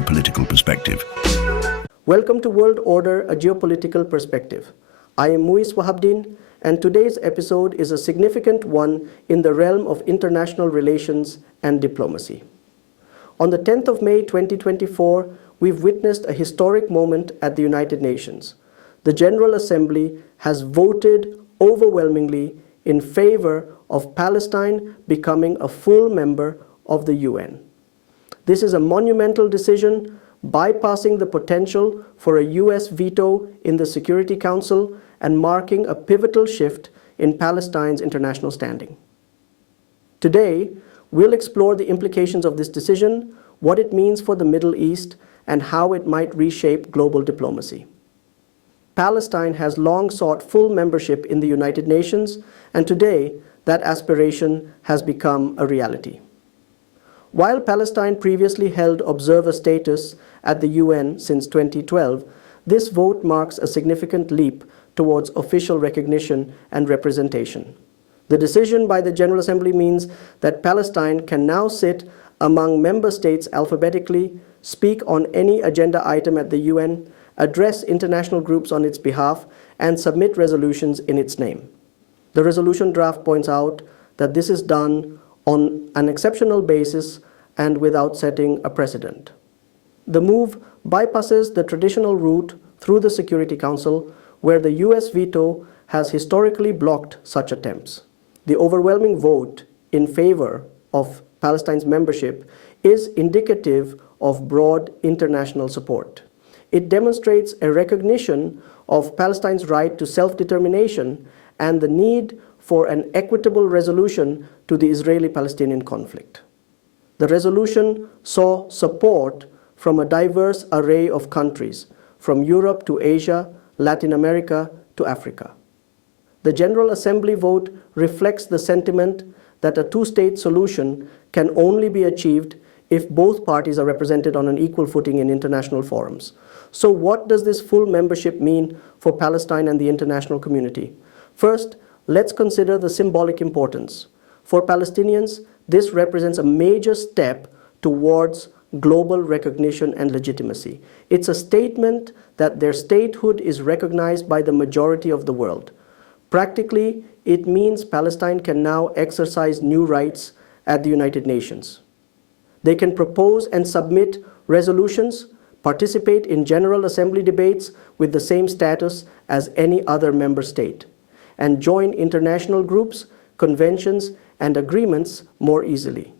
geopolitical perspective. Welcome to World Order, a Geopolitical Perspective. I am Muis Wahabdeen, and today's episode is a significant one in the realm of international relations and diplomacy. On the 10th of May 2024, we've witnessed a historic moment at the United Nations. The General Assembly has voted overwhelmingly in favor of Palestine becoming a full member of the UN. This is a monumental decision, bypassing the potential for a US veto in the Security Council and marking a pivotal shift in Palestine's international standing. Today, we'll explore the implications of this decision, what it means for the Middle East, and how it might reshape global diplomacy. Palestine has long sought full membership in the United Nations, and today that aspiration has become a reality. While Palestine previously held observer status at the UN since 2012, this vote marks a significant leap towards official recognition and representation. The decision by the General Assembly means that Palestine can now sit among member states alphabetically, speak on any agenda item at the UN, address international groups on its behalf, and submit resolutions in its name. The resolution draft points out that this is done on an exceptional basis and without setting a precedent. The move bypasses the traditional route through the Security Council, where the US veto has historically blocked such attempts. The overwhelming vote in favor of Palestine's membership is indicative of broad international support. It demonstrates a recognition of Palestine's right to self-determination and the need for an equitable resolution to the Israeli-Palestinian conflict. The resolution saw support from a diverse array of countries, from Europe to Asia, Latin America to Africa. The General Assembly vote reflects the sentiment that a two-state solution can only be achieved if both parties are represented on an equal footing in international forums. So what does this full membership mean for Palestine and the international community? First, let's consider the symbolic importance. For Palestinians, this represents a major step towards global recognition and legitimacy. It's a statement that their statehood is recognized by the majority of the world. Practically, it means Palestine can now exercise new rights at the United Nations. They can propose and submit resolutions, participate in General Assembly debates with the same status as any other member state, and join international groups, conventions, and agreements more easily.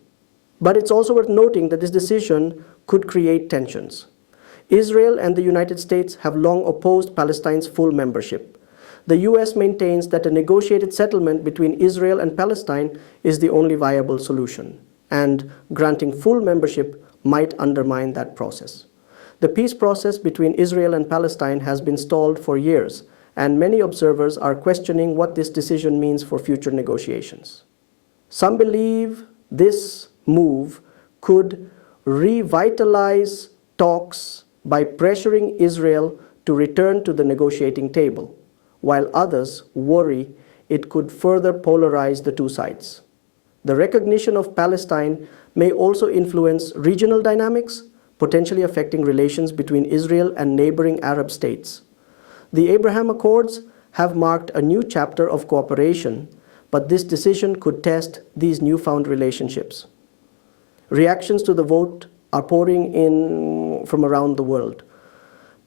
But it's also worth noting that this decision could create tensions. Israel and the United States have long opposed Palestine's full membership. The US maintains that a negotiated settlement between Israel and Palestine is the only viable solution, and granting full membership might undermine that process. The peace process between Israel and Palestine has been stalled for years, and many observers are questioning what this decision means for future negotiations. Some believe this move could revitalize talks by pressuring Israel to return to the negotiating table, while others worry it could further polarize the two sides. The recognition of Palestine may also influence regional dynamics, potentially affecting relations between Israel and neighboring Arab states. The Abraham Accords have marked a new chapter of cooperation, but this decision could test these newfound relationships. Reactions to the vote are pouring in from around the world.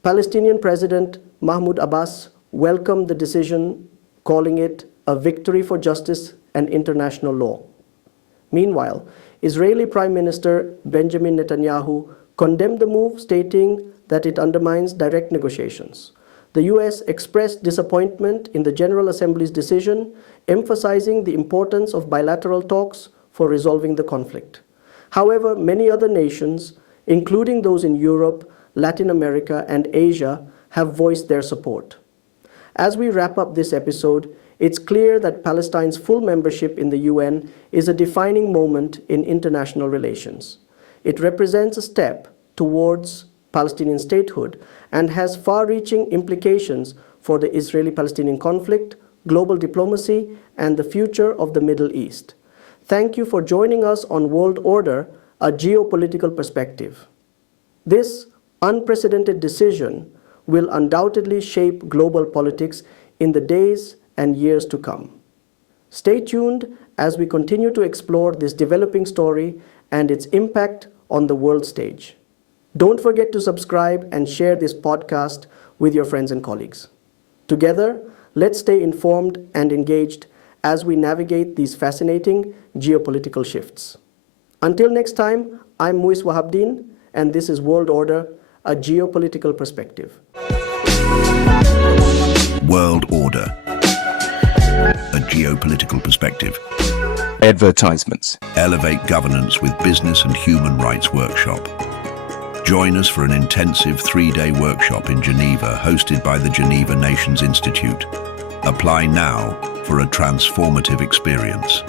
Palestinian President Mahmoud Abbas welcomed the decision, calling it a victory for justice and international law. Meanwhile, Israeli Prime Minister Benjamin Netanyahu condemned the move, stating that it undermines direct negotiations. The US expressed disappointment in the General Assembly's decision, emphasizing the importance of bilateral talks for resolving the conflict. However, many other nations, including those in Europe, Latin America, and Asia, have voiced their support. As we wrap up this episode, it's clear that Palestine's full membership in the UN is a defining moment in international relations. It represents a step towards Palestinian statehood and has far-reaching implications for the Israeli-Palestinian conflict, global diplomacy, and the future of the Middle East. Thank you for joining us on World Order, a Geopolitical Perspective. This unprecedented decision will undoubtedly shape global politics in the days and years to come. Stay tuned as we continue to explore this developing story and its impact on the world stage. Don't forget to subscribe and share this podcast with your friends and colleagues. Together, let's stay informed and engaged as we navigate these fascinating geopolitical shifts. Until next time, I'm Muis Wahabdeen, and this is World Order, a geopolitical perspective. World Order, a geopolitical perspective. Advertisements. Elevate governance with business and human rights workshop. Join us for an intensive 3-day workshop in Geneva hosted by the Geneva Nations Institute. Apply now for a transformative experience.